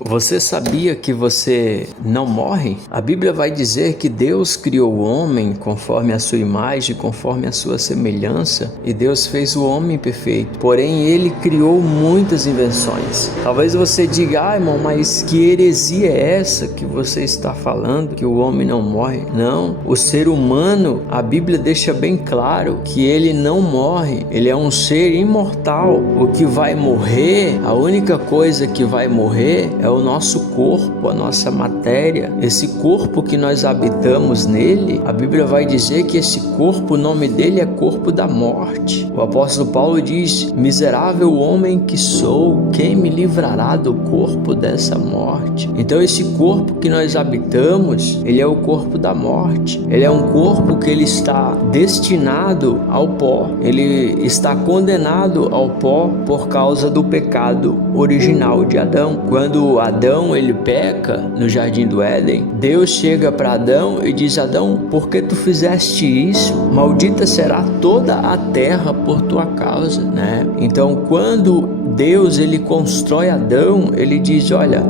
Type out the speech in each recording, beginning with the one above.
Você sabia que você não morre? A Bíblia vai dizer que Deus criou o homem conforme a sua imagem, conforme a sua semelhança, e Deus fez o homem perfeito. Porém, ele criou muitas invenções. Talvez você diga, irmão, mas que heresia é essa que você está falando, que o homem não morre? Não, o ser humano, a Bíblia deixa bem claro que ele não morre, ele é um ser imortal. O que vai morrer, a única coisa que vai morrer é o nosso corpo, a nossa matéria. Esse corpo que nós habitamos nele, a Bíblia vai dizer que esse corpo, o nome dele é corpo da morte. O apóstolo Paulo diz: miserável homem que sou, quem me livrará do corpo dessa morte? Então esse corpo que nós habitamos, ele é o corpo da morte. Ele é um corpo que ele está destinado ao pó. Ele está condenado ao pó por causa do pecado original de Adão. Quando Adão ele peca no jardim do Éden, Deus chega para Adão e diz: Adão, por que tu fizeste isso? Maldita será toda a terra por tua causa, né? Então quando Deus ele constrói Adão, ele diz: olha,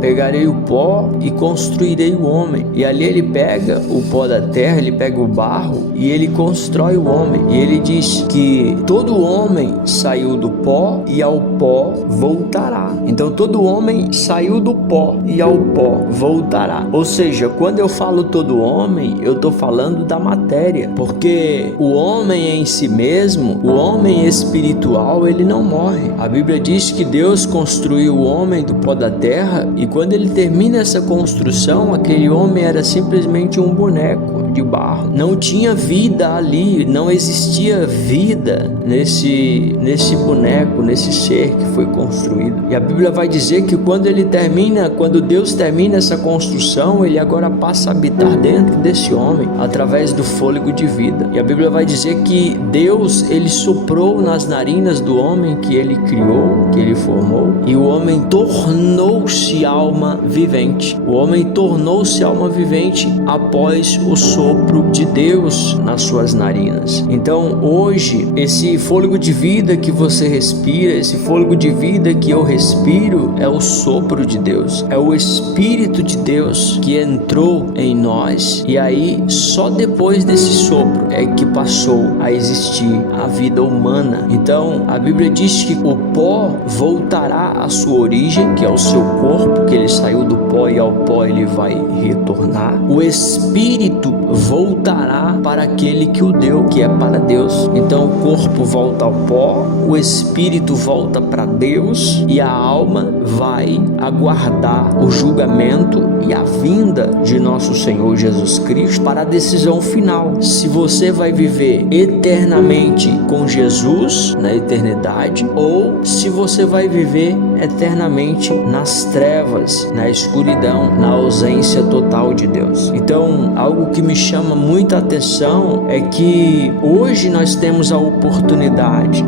pegarei o pó e construirei o homem. E ali ele pega o pó da terra, ele pega o barro e ele constrói o homem. E ele diz que todo homem saiu do pó e ao pó voltará. Então todo homem saiu do pó e ao pó voltará. Ou seja, quando eu falo todo homem, eu estou falando da matéria, porque o homem em si mesmo, o homem espiritual, ele não morre. A Bíblia diz que Deus construiu o homem do pó da terra, e quando ele termina essa construção, aquele homem era simplesmente um boneco de barro. Não tinha vida ali, não existia vida nesse boneco, nesse ser que foi construído. E a Bíblia vai dizer que quando Deus termina essa construção, ele agora passa a habitar dentro desse homem através do fôlego de vida. E a Bíblia vai dizer que Deus ele soprou nas narinas do homem que ele criou, que ele formou, e o homem tornou-se alma vivente. O homem tornou-se alma vivente após o sopro de Deus nas suas narinas. Então hoje, esse fôlego de vida que você respira, esse fôlego de vida que eu respiro, é o sopro de Deus, é o Espírito de Deus que entrou em nós, e aí só depois desse sopro é que passou a existir a vida humana. Então a Bíblia diz que o pó voltará à sua origem, que é o seu corpo, que ele saiu do pó e ao pó ele vai retornar. O Espírito voltará para aquele que o deu, que é para Deus. Então o corpo volta ao pó, o Espírito volta para Deus, e a alma vai aguardar o julgamento e a vinda de nosso Senhor Jesus Cristo para a decisão final. Se você vai viver eternamente com Jesus na eternidade, ou se você vai viver eternamente nas trevas, na escuridão, na ausência total de Deus. Então, algo que me chama muita atenção é que hoje nós temos a oportunidade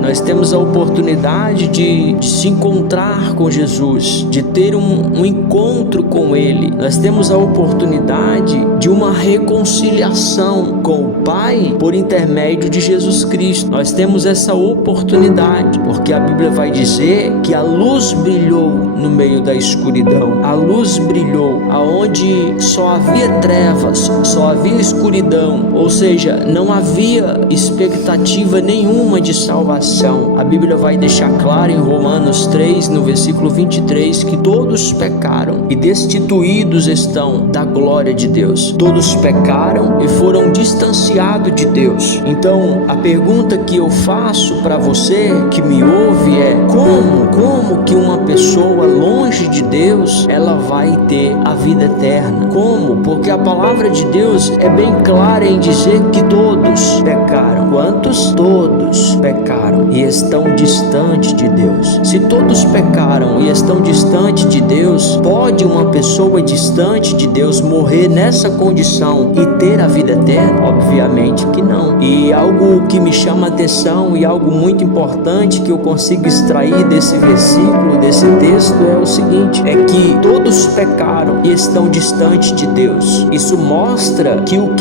de se encontrar com Jesus, de ter um encontro com Ele. Nós temos a oportunidade de uma reconciliação com o Pai por intermédio de Jesus Cristo. Nós temos essa oportunidade, porque a Bíblia vai dizer que a luz brilhou no meio da escuridão. A luz brilhou aonde só havia trevas, só havia escuridão, ou seja, não havia expectativa nenhuma de salvação. A Bíblia vai deixar claro em Romanos 3, no versículo 23, que todos pecaram e destituídos estão da glória de Deus. Todos pecaram e foram distanciados de Deus. Então, a pergunta que eu faço para você que me ouve é: como que uma pessoa longe de Deus, ela vai ter a vida eterna? Como? Porque a palavra de Deus é bem clara em dizer que todos pecaram. Quantos? Todos pecaram e estão distantes de Deus. Se todos pecaram e estão distantes de Deus, pode uma pessoa distante de Deus morrer nessa condição e ter a vida eterna? Obviamente que não. E algo que me chama a atenção e algo muito importante que eu consigo extrair desse versículo, desse texto, é o seguinte: é que todos pecaram e estão distantes de Deus. Isso mostra que o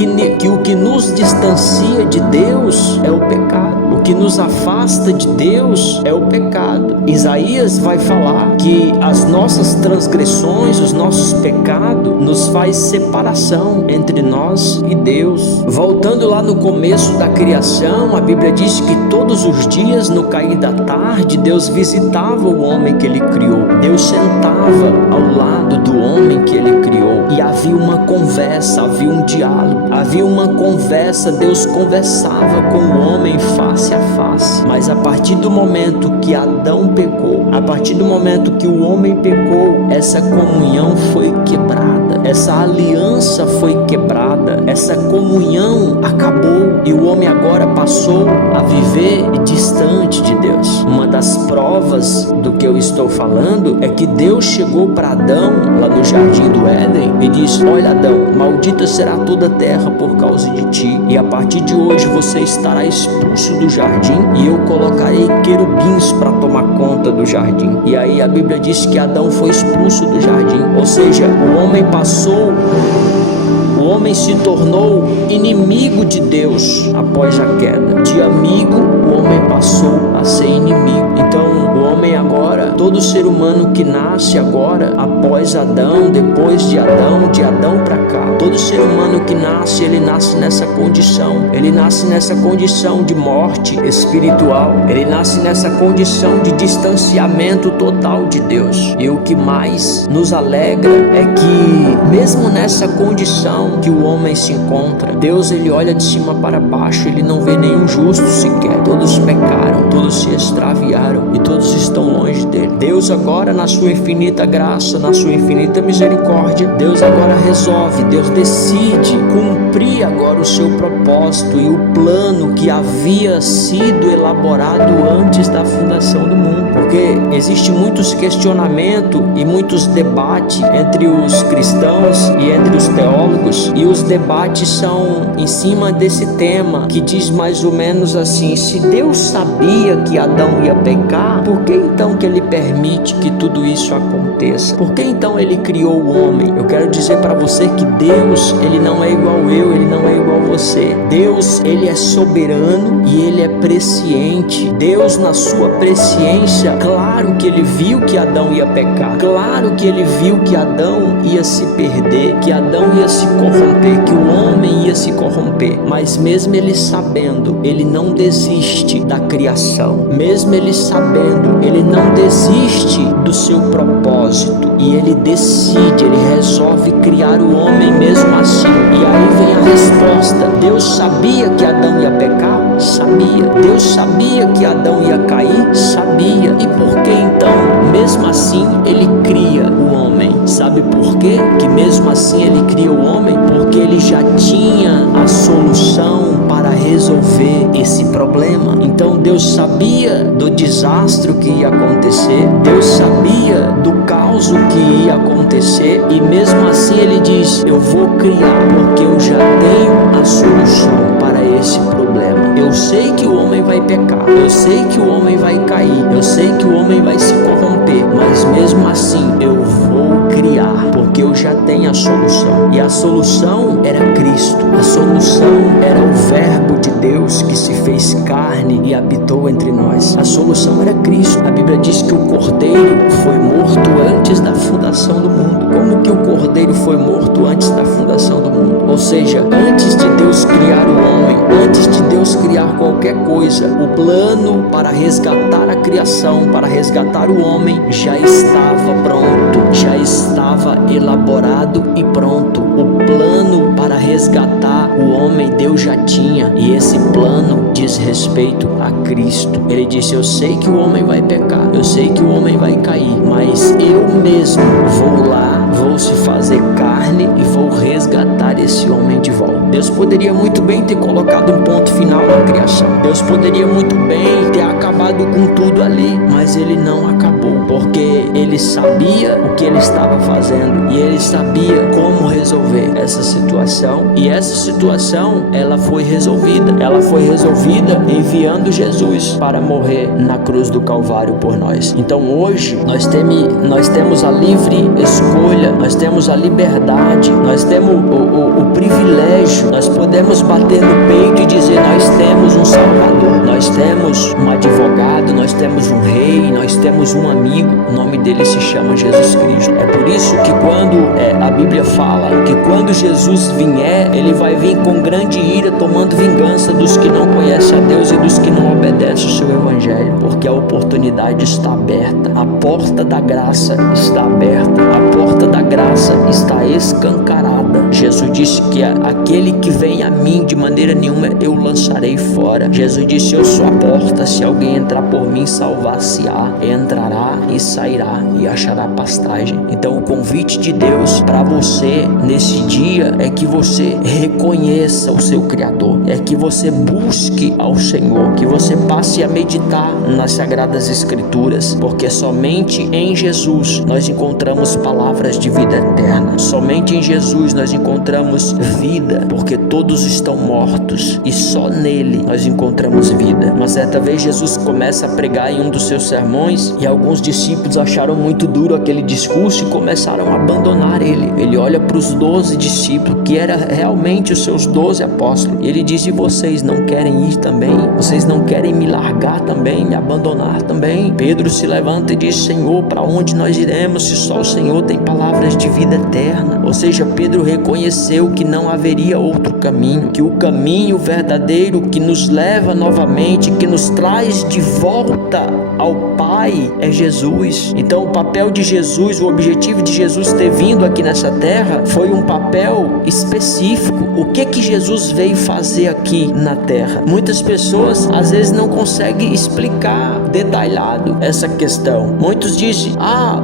que nos distancia de Deus é o pecado. O que nos afasta de Deus é o pecado. Isaías vai falar que as nossas transgressões, os nossos pecados, nos faz separação entre nós e Deus. Voltando lá no começo da criação, a Bíblia diz que todos os dias, no cair da tarde, Deus visitava o homem que Ele criou. Deus sentava ao lado do homem que Ele criou e havia uma conversa, havia um diálogo, havia uma conversa. Deus conversava com o homem face a face. Mas a partir do momento que Adão pecou, a partir do momento que o homem pecou, essa comunhão foi quebrada, essa aliança foi quebrada, essa comunhão acabou e o homem agora passou a viver distante de Deus. Uma das provas do que eu estou falando é que Deus chegou para Adão lá no jardim do Éden e disse: olha, Adão, maldita será toda a terra por causa de ti, e a partir de hoje você estará expulso do jardim e eu colocarei querubins para tomar conta do jardim. E aí a Bíblia diz que Adão foi expulso do jardim, ou seja, o homem se tornou inimigo de Deus após a queda. De amigo, o homem passou a ser inimigo. Então, o homem agora, todo ser humano que nasce agora, após Adão, depois de Adão para cá, todo ser humano que nasce, ele nasce nessa condição. Ele nasce nessa condição de morte espiritual. Ele nasce nessa condição de distanciamento total de Deus. E o que mais nos alegra é que, mesmo nessa condição que o homem se encontra, Deus, ele olha de cima para baixo, ele não vê nenhum justo sequer. Todos pecaram, todos se extraviaram e todos estão longe dele. Deus agora, na sua infinita graça, na sua infinita misericórdia, Deus agora resolve, Deus decide cumprir agora o seu propósito e o plano que havia sido elaborado antes da fundação do mundo. Porque existe muitos questionamentos e muitos debates entre os cristãos e entre os teólogos, e os debates são em cima desse tema, que diz mais ou menos assim: se Deus sabia que Adão ia pecar, por que então que ele permite que tudo isso aconteça? Por que então ele criou o homem? Eu quero dizer para você que Deus, ele não é igual eu, ele não é igual você. Deus, ele é soberano e ele é presciente. Deus, na sua presciência, claro que ele viu que Adão ia pecar, claro que ele viu que Adão ia se perder, que Adão ia se corromper, que o homem ia se corromper, mas mesmo ele sabendo, ele não desiste da criação. Mesmo ele sabendo, ele não desiste do seu propósito e ele decide, ele resolve criar o homem mesmo assim. E aí vem a resposta: Deus sabia que Adão ia pecar? Sabia. Deus sabia que Adão ia cair? Sabia. E por que então, mesmo assim, ele cria o homem? Sabe por quê? Que mesmo assim ele cria o homem? Porque ele já tinha a solução para resolver esse problema. Então Deus sabia do desastre que ia acontecer, Deus sabia do caos que ia acontecer, e mesmo assim ele diz: eu vou criar, porque eu já tenho a solução para esse problema. Eu sei que o homem vai pecar, eu sei que o homem vai cair, eu sei que o homem vai se corromper, mas mesmo assim eu vou criar, porque eu já tenho a solução. E a solução era Cristo, a solução era o Verbo de Deus que se fez carne e habitou entre nós. A solução era Cristo. A Bíblia diz que o Cordeiro foi morto antes da fundação do mundo. Como que o Cordeiro foi morto antes da fundação do mundo? Ou seja, antes de Deus criar o homem, antes de Deus criar qualquer coisa, o plano para resgatar a criação, para resgatar o homem, já estava pronto, já estava elaborado e pronto. O plano para resgatar o homem Deus já tinha, e esse plano diz respeito a Cristo. Ele disse: eu sei que o homem vai pecar, eu sei que o homem vai cair, mas eu mesmo vou lá, vou se fazer carne e vou resgatar esse homem de volta. Deus poderia muito bem ter colocado um ponto final na criação, Deus poderia muito bem ter acabado com tudo ali, mas ele não acabou. porque ele sabia o que ele estava fazendo e ele sabia como resolver essa situação, e essa situação ela foi resolvida enviando Jesus para morrer na cruz do Calvário por nós. Então hoje nós temos a livre escolha, nós temos a liberdade, nós temos o privilégio, nós podemos bater no peito e dizer: nós temos um Salvador, nós temos um advogado, nós temos um rei, nós temos um amigo, o nome dele se chama Jesus Cristo. É por isso que quando a Bíblia fala que quando Jesus vier, ele vai vir com grande ira, tomando vingança dos que não conhecem a Deus e dos que não obedecem o seu evangelho, porque a oportunidade está aberta, a porta da graça está aberta, a porta da graça está escancarada. Jesus disse que aquele que vem a mim, de maneira nenhuma eu lançarei fora. Jesus disse: eu sou a porta, se alguém entrar por mim, salvar-se-á, entrará e sairá e achará pastagem. Então o convite de Deus para você nesse dia é que você reconheça o seu Criador, é que você busque ao Senhor, que você passe a meditar nas Sagradas Escrituras, porque somente em Jesus nós encontramos palavras de vida eterna, somente em Jesus nós encontramos vida, porque todos estão mortos e só nele nós encontramos vida. Uma certa vez Jesus começa a pregar em um dos seus sermões e alguns discípulos acharam muito duro aquele discurso e começaram a abandonar ele. Ele olha para os 12 discípulos, que eram realmente os seus 12 apóstolos, e ele diz: e vocês não querem ir também? Vocês não querem me largar também, me abandonar também? Pedro se levanta e diz: Senhor, para onde nós iremos se só o Senhor tem palavras de vida eterna? Ou seja, Pedro reconheceu que não haveria outro caminho, que o caminho verdadeiro que nos leva novamente, que nos traz de volta ao Pai é Jesus. Então o papel de Jesus, o objetivo de Jesus ter vindo aqui nessa terra foi um papel específico. O que Jesus veio fazer aqui na terra? Muitas pessoas às vezes não conseguem explicar detalhado essa questão. Muitos dizem: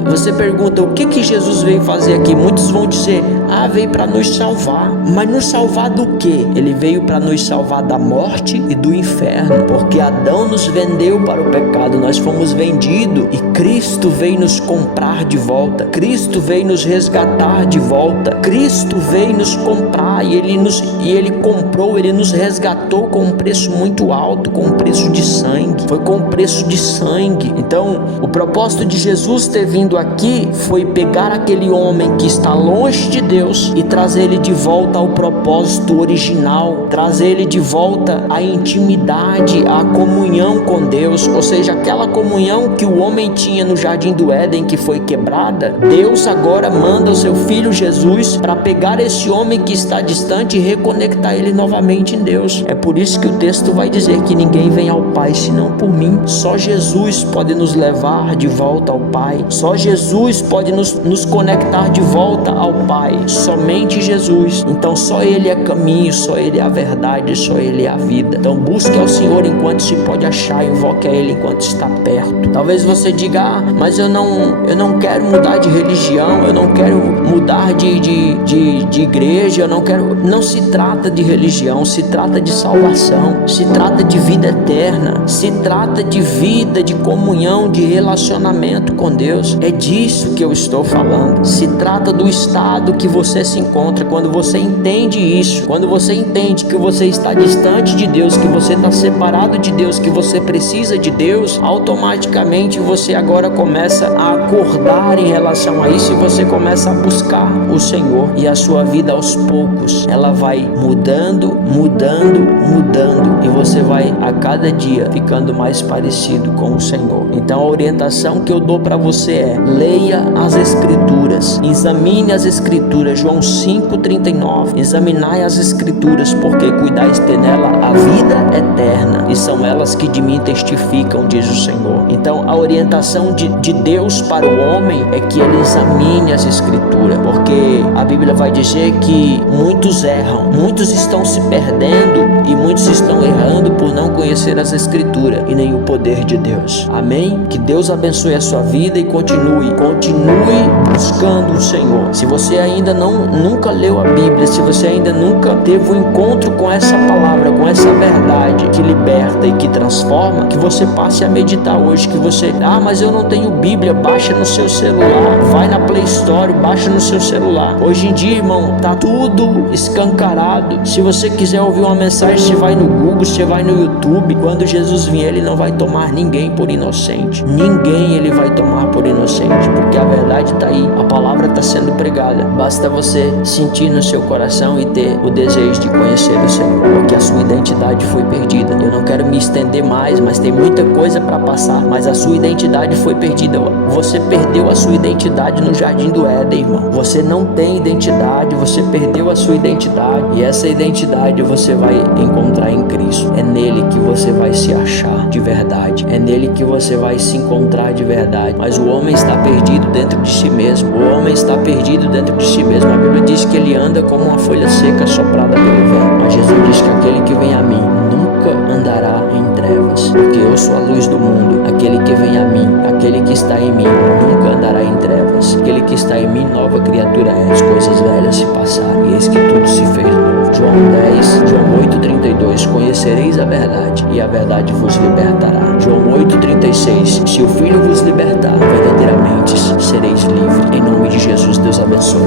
você pergunta o que Jesus veio fazer aqui? Muitos vão dizer: veio para nos salvar. Mas nos salvar do quê? Ele veio para nos salvar da morte e do inferno, porque Adão nos vendeu para o pecado, nós fomos vendidos e Cristo veio nos comprar de volta, Cristo veio nos resgatar de volta, Cristo veio nos comprar e ele comprou, ele nos resgatou com um preço muito alto, com um preço de sangue, foi com um preço de sangue. Então o propósito de Jesus ter vindo aqui foi pegar aquele homem que está longe de Deus e trazer ele de volta ao propósito original, trazer ele de volta à intimidade, à comunhão com Deus. Ou seja, aquela comunhão que o homem tinha no Jardim do Éden, que foi quebrada, Deus agora manda o seu Filho Jesus para pegar esse homem que está distante e reconectar ele novamente em Deus. É por isso que o texto vai dizer que ninguém vem ao Pai senão por mim. Só Jesus pode nos levar de volta ao Pai, só Jesus pode nos conectar de volta ao Pai, somente Jesus. Então só Ele é caminho, só Ele é a verdade, só Ele é a vida. Então busque ao Senhor enquanto se pode achar, invoque a Ele enquanto está perto. Talvez você diga: mas eu não quero mudar de religião, eu não quero mudar de igreja, eu não quero. Não se trata de religião, se trata de salvação, se trata de vida eterna, se trata de vida, de comunhão, de relacionamento com Deus. É disso que eu estou falando. Se trata do estado que você se encontra. Quando você entende isso, quando você entende que você está distante de Deus, que você está separado de Deus, que você precisa de Deus, automaticamente você agora começa a acordar em relação a isso e você começa a buscar o Senhor, e a sua vida aos poucos ela vai mudando e você vai a cada dia ficando mais parecido com o Senhor. Então a orientação que eu dou para você é: leia as Escrituras, examine as Escrituras. João 5,39: examinai as Escrituras, porque cuidais ter nela a vida eterna, e são elas que de mim testificam, diz o Senhor. Então a orientação de Deus para o homem é que ele examine as Escrituras, porque a Bíblia vai dizer que muitos erram, muitos estão se perdendo e muitos estão errando por não conhecer as Escrituras e nem o poder de Deus. Amém? Que Deus abençoe a sua vida e continue buscando buscando o Senhor, se você ainda nunca leu a Bíblia, se você ainda nunca teve um encontro com essa palavra, com essa verdade que liberta e que transforma, que você passe a meditar hoje, que você, mas eu não tenho Bíblia, baixa no seu celular, vai na Play Store, baixa no seu celular. Hoje em dia, irmão, tá tudo escancarado. Se você quiser ouvir uma mensagem, você vai no Google, você vai no YouTube. Quando Jesus vier, ele não vai tomar ninguém por inocente. Ninguém ele vai tomar por inocente, porque a verdade tá aí, a palavra tá sendo pregada. Basta você sentir no seu coração e ter o desejo de conhecer o Senhor, porque a sua identidade foi perdida. Eu não quero me estender mais, mas tem muita coisa para passar, mas a sua identidade foi perdida. Você perdeu a sua identidade no Jardim do Éden, irmão. Você não tem identidade, você perdeu a sua identidade, e essa identidade você vai encontrar em Cristo. É nele que você vai se achar de verdade, é nele que você vai se encontrar de verdade. Mas o homem está perdido dentro de si mesmo, o homem está perdido dentro de si mesmo. A Bíblia diz que ele anda como uma folha seca soprada pelo vento, mas Jesus diz que aquele que vem a mim nunca andará em trevas, porque eu sou a luz do mundo. Aquele que vem a mim, aquele que está em mim, nunca andará em trevas. Aquele que está em mim, nova criatura é. As coisas velhas se passaram, e eis que tudo se fez novo. João 8:32, conhecereis a verdade, e a verdade vos libertará. João 8:36, se o Filho vos libertar, verdadeiramente sereis livres. Em nome de Jesus, Deus abençoe.